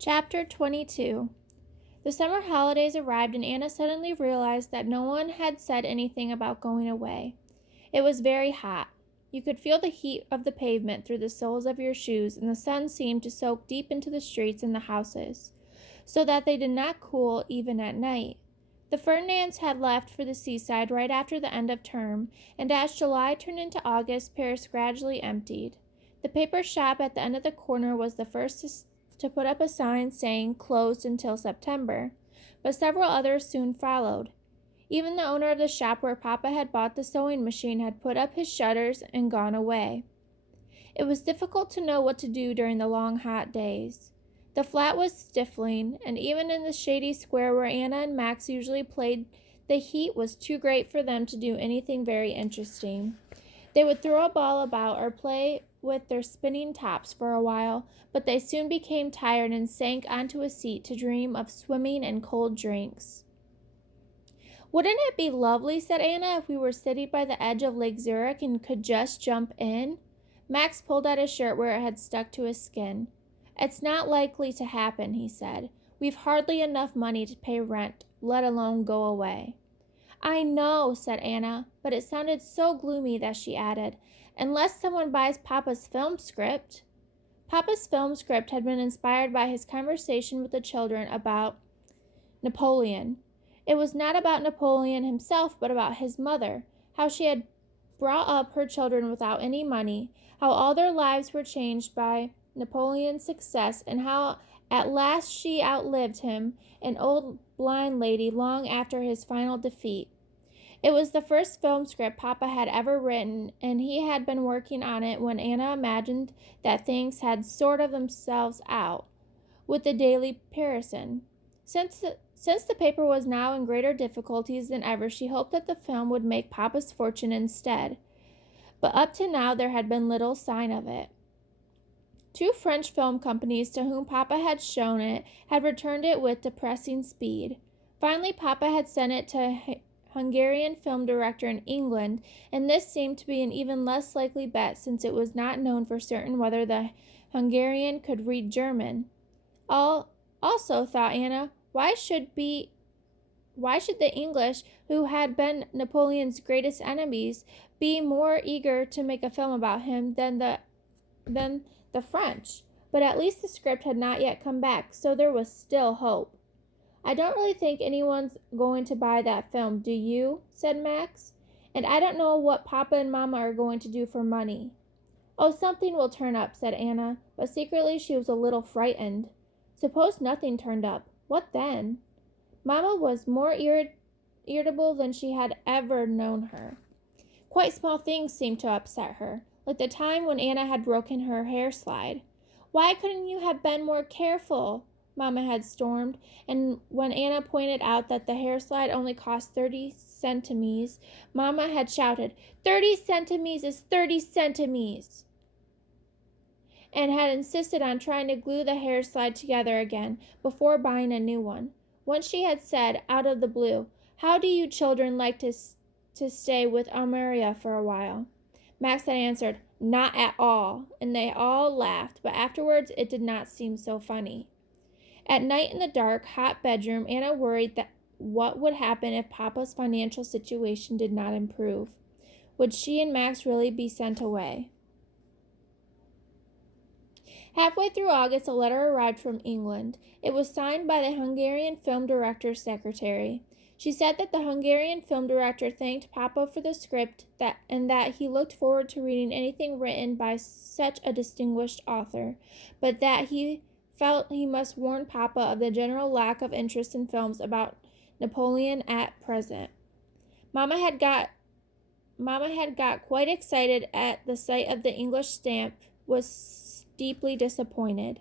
Chapter 22. The summer holidays arrived, and Anna suddenly realized that no one had said anything about going away. It was very hot. You could feel the heat of the pavement through the soles of your shoes, and the sun seemed to soak deep into the streets and the houses, so that they did not cool even at night. The Ferdinands had left for the seaside right after the end of term, and as July turned into August, Paris gradually emptied. The paper shop at the end of the corner was the first to put up a sign saying closed until September, but several others soon followed. Even the owner of the shop where Papa had bought the sewing machine had put up his shutters and gone away. It was difficult to know what to do during the long hot days. The flat was stifling, and even in the shady square where Anna and Max usually played, the heat was too great for them to do anything very interesting. They would throw a ball about or play with their spinning tops for a while, but they soon became tired and sank onto a seat to dream of swimming and cold drinks. "Wouldn't it be lovely," said Anna, "if we were sitting by the edge of Lake Zurich and could just jump in?" Max pulled at his shirt where it had stuck to his skin. "It's not likely to happen," he said. "We've hardly enough money to pay rent, let alone go away." "I know," said Anna, but it sounded so gloomy that she added, "unless someone buys Papa's film script." Papa's film script had been inspired by his conversation with the children about Napoleon. It was not about Napoleon himself, but about his mother, how she had brought up her children without any money, how all their lives were changed by Napoleon's success, and how at last she outlived him, an old blind lady, long after his final defeat. It was the first film script Papa had ever written, and he had been working on it when Anna imagined that things had sorted themselves out with the Daily Parisian. Since the paper was now in greater difficulties than ever, she hoped that the film would make Papa's fortune instead. But up to now there had been little sign of it. Two French film companies to whom Papa had shown it had returned it with depressing speed. Finally, Papa had sent it to a Hungarian film director in England, and this seemed to be an even less likely bet since it was not known for certain whether the Hungarian could read German. Also, thought Anna, why should the English, who had been Napoleon's greatest enemies, be more eager to make a film about him than the French? But at least the script had not yet come back, so there was still hope. "I don't really think anyone's going to buy that film, do you?" said Max. "And I don't know what Papa and Mama are going to do for money." "Oh, something will turn up," said Anna, but secretly she was a little frightened. Suppose nothing turned up. What then? Mama was more irritable than she had ever known her. Quite small things seemed to upset her, like the time when Anna had broken her hair slide. "Why couldn't you have been more careful?" Mama had stormed, and when Anna pointed out that the hair slide only cost 30 centimes, Mama had shouted, "30 centimes is 30 centimes!" and had insisted on trying to glue the hair slide together again before buying a new one. Once she had said, out of the blue, "How do you children like to stay with Almeria for a while?" Max had answered, "Not at all," and they all laughed, but afterwards it did not seem so funny. At night in the dark, hot bedroom, Anna worried that what would happen if Papa's financial situation did not improve. Would she and Max really be sent away? Halfway through August, a letter arrived from England. It was signed by the Hungarian film director's secretary. She said that the Hungarian film director thanked Papa for the script and that he looked forward to reading anything written by such a distinguished author, but that he felt he must warn Papa of the general lack of interest in films about Napoleon at present. Mama had got quite excited at the sight of the English stamp, was deeply disappointed.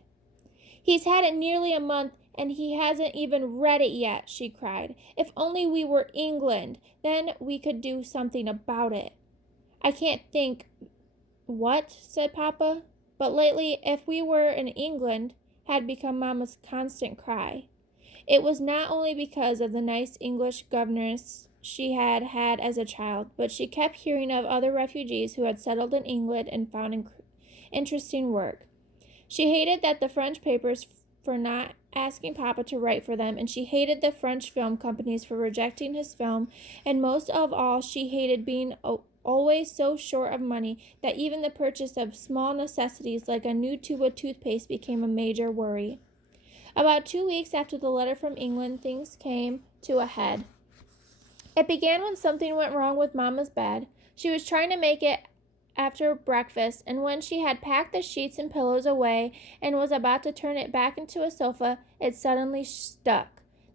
"He's had it nearly a month and he hasn't even read it yet," she cried. "If only we were England, then we could do something about it." "I can't think what," said Papa, but lately, "if we were in England," had become Mama's constant cry. It was not only because of the nice English governess she had had as a child, but she kept hearing of other refugees who had settled in England and found interesting work. She hated that the French papers for not asking Papa to write for them, and she hated the French film companies for rejecting his film, and most of all, she hated being always so short of money that even the purchase of small necessities like a new tube of toothpaste became a major worry. About 2 weeks after the letter from England, things came to a head. It began when something went wrong with Mama's bed. She was trying to make it after breakfast, and when she had packed the sheets and pillows away and was about to turn it back into a sofa, it suddenly stuck.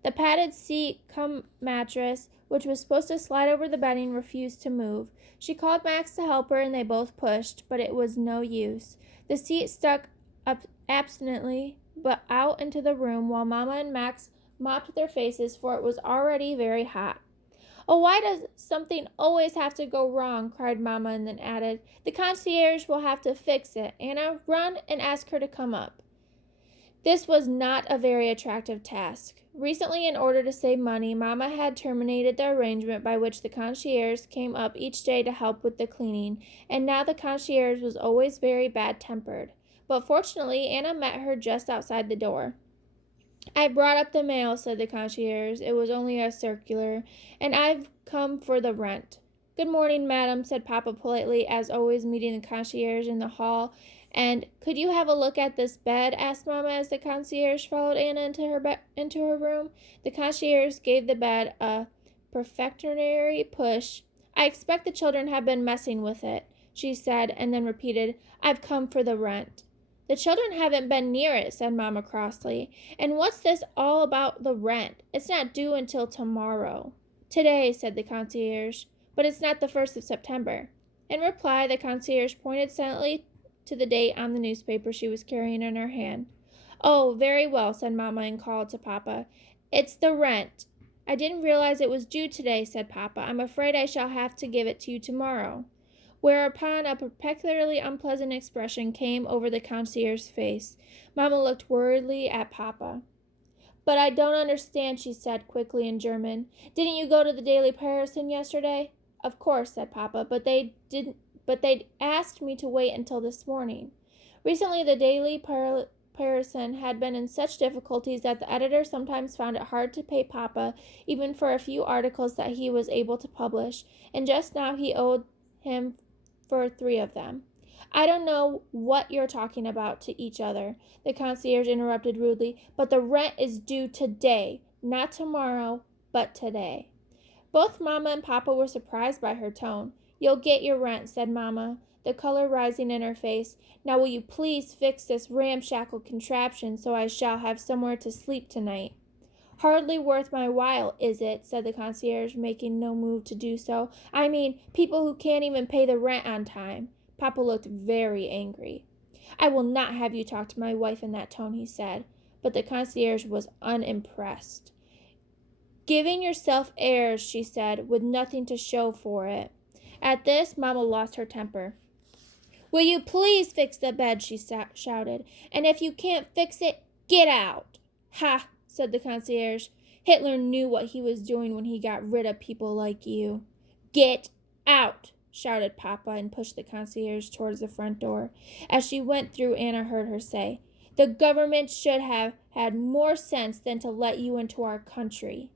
The padded seat cum mattress, which was supposed to slide over the bedding, refused to move. She called Max to help her, and they both pushed, but it was no use. The seat stuck up absently but out into the room while Mama and Max mopped their faces, for it was already very hot. "Oh, why does something always have to go wrong?" cried Mama, and then added, "The concierge will have to fix it. Anna, run and ask her to come up." This was not a very attractive task. Recently, in order to save money, Mama had terminated the arrangement by which the concierge came up each day to help with the cleaning, and now the concierge was always very bad-tempered. But fortunately, Anna met her just outside the door. "I brought up the mail," said the concierge. "It was only a circular, and I've come for the rent." "Good morning, madam," said Papa politely, as always meeting the concierge in the hall. "And could you have a look at this bed?" asked Mama as the concierge followed Anna into her room. The concierge gave the bed a perfunctory push. "I expect the children have been messing with it," she said, and then repeated, "I've come for the rent." "The children haven't been near it," said Mama crossly. "And what's this all about the rent? It's not due until tomorrow." "Today," said the concierge. "But it's not the 1st of September." In reply, the concierge pointed silently to the date on the newspaper she was carrying in her hand. "Oh, very well," said Mama, and called to Papa. "It's the rent." "I didn't realize it was due today," said Papa. "I'm afraid I shall have to give it to you tomorrow." Whereupon a particularly unpleasant expression came over the concierge's face. Mama looked worriedly at Papa. "But I don't understand," she said quickly in German. "Didn't you go to the Daily Parisian yesterday?" "Of course," said Papa, but they'd asked me to wait until this morning." Recently the Daily Parisian had been in such difficulties that the editor sometimes found it hard to pay Papa even for a few articles that he was able to publish, and just now he owed him for 3 of them. "I don't know what you're talking about to each other," the concierge interrupted rudely, "but the rent is due today. Not tomorrow, but today." Both Mama and Papa were surprised by her tone. "You'll get your rent," said Mama, the color rising in her face. "Now will you please fix this ramshackle contraption so I shall have somewhere to sleep tonight?" "Hardly worth my while, is it?" said the concierge, making no move to do so. "I mean, people who can't even pay the rent on time." Papa looked very angry. "I will not have you talk to my wife in that tone," he said, but the concierge was unimpressed. "Giving yourself airs," she said, "with nothing to show for it." At this, Mama lost her temper. "Will you please fix the bed?" she shouted. "And if you can't fix it, get out." "Ha!" said the concierge. "Hitler knew what he was doing when he got rid of people like you." "Get out!" shouted Papa, and pushed the concierge towards the front door. As she went through, Anna heard her say, "The government should have had more sense than to let you into our country."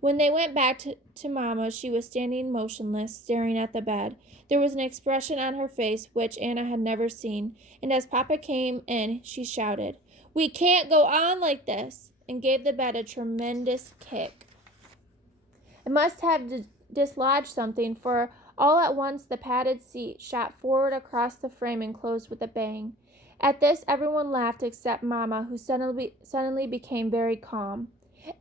When they went back to Mama, she was standing motionless, staring at the bed. There was an expression on her face which Anna had never seen, and as Papa came in, she shouted, "We can't go on like this," and gave the bed a tremendous kick. It must have dislodged something, for all at once the padded seat shot forward across the frame and closed with a bang. At this everyone laughed except Mama, who suddenly became very calm.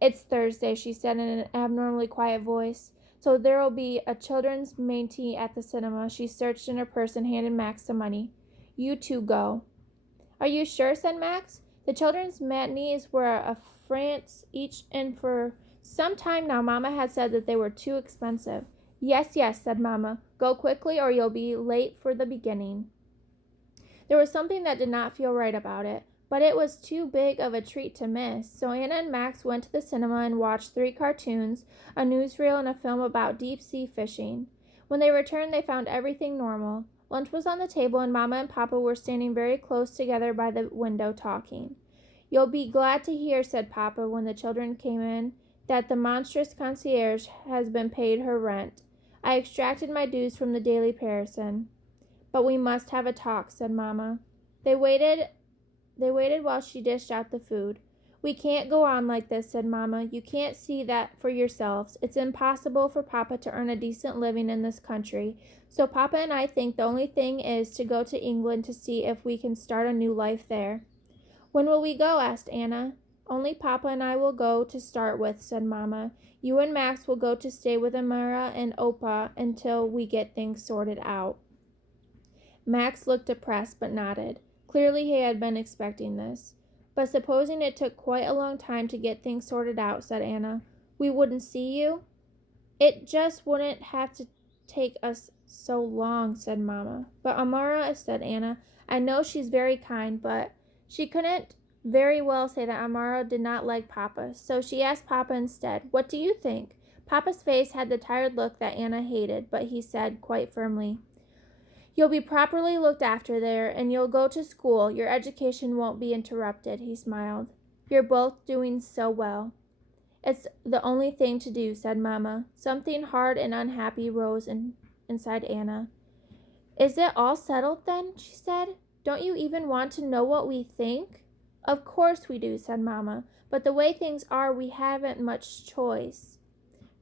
"It's Thursday," she said in an abnormally quiet voice, "so there'll be a children's matinee at the cinema." She searched in her purse and handed Max some money. "You two go." "Are you sure?" said Max. The children's matinees were a franc each, and for some time now Mama had said that they were too expensive. Yes, said Mama. "Go quickly or you'll be late for the beginning." There was something that did not feel right about it, but it was too big of a treat to miss, so Anna and Max went to the cinema and watched 3 cartoons, a newsreel, and a film about deep-sea fishing. When they returned, they found everything normal. Lunch was on the table, and Mama and Papa were standing very close together by the window talking. You'll be glad to hear, said Papa when the children came in, that the monstrous concierge has been paid her rent. I extracted my dues from the Daily Parison. But we must have a talk, said Mamma. They waited while she dished out the food. We can't go on like this, said Mamma. You can't see that for yourselves. It's impossible for Papa to earn a decent living in this country. So Papa and I think the only thing is to go to England to see if we can start a new life there. When will we go? Asked Anna. Only Papa and I will go to start with, said Mamma. You and Max will go to stay with Amira and Opa until we get things sorted out. Max looked depressed but nodded. Clearly he had been expecting this. But supposing it took quite a long time to get things sorted out, said Anna, we wouldn't see you? It just wouldn't have to take us so long, said Mamma. But Amara, said Anna, I know she's very kind, but she couldn't very well say that Amara did not like Papa, so she asked Papa instead, what do you think? Papa's face had the tired look that Anna hated, but he said quite firmly, you'll be properly looked after there, and you'll go to school. Your education won't be interrupted, he smiled. You're both doing so well. It's the only thing to do, said Mamma. Something hard and unhappy rose inside Anna. Is it all settled then? She said. Don't you even want to know what we think? Of course we do, said Mamma. But the way things are, we haven't much choice.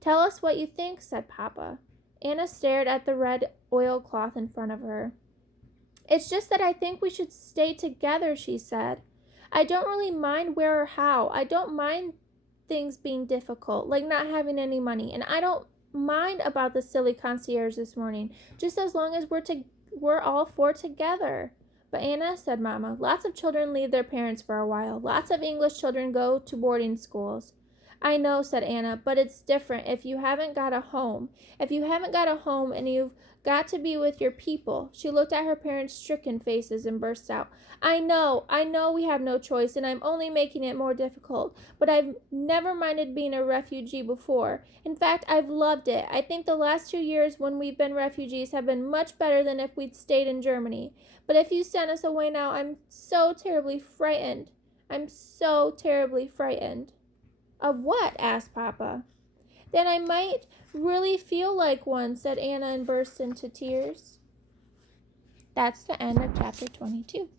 Tell us what you think, said Papa. Anna stared at the red oilcloth in front of her. It's just that I think we should stay together, she said. I don't really mind where or how. I don't mind things being difficult, like not having any money, and I don't mind about the silly concierge this morning, just as long as we're all four together. But Anna, said Mamma, lots of children leave their parents for a while. Lots of English children go to boarding schools. I know, said Anna, but it's different if you haven't got a home. If you haven't got a home and you've got to be with your people. She looked at her parents' stricken faces and burst out. I know we have no choice, and I'm only making it more difficult, but I've never minded being a refugee before. In fact, I've loved it. I think the last 2 years when we've been refugees have been much better than if we'd stayed in Germany. But if you send us away now, I'm so terribly frightened. I'm so terribly frightened. Of what? Asked Papa. Then I might really feel like one, said Anna and burst into tears. That's the end of chapter 22.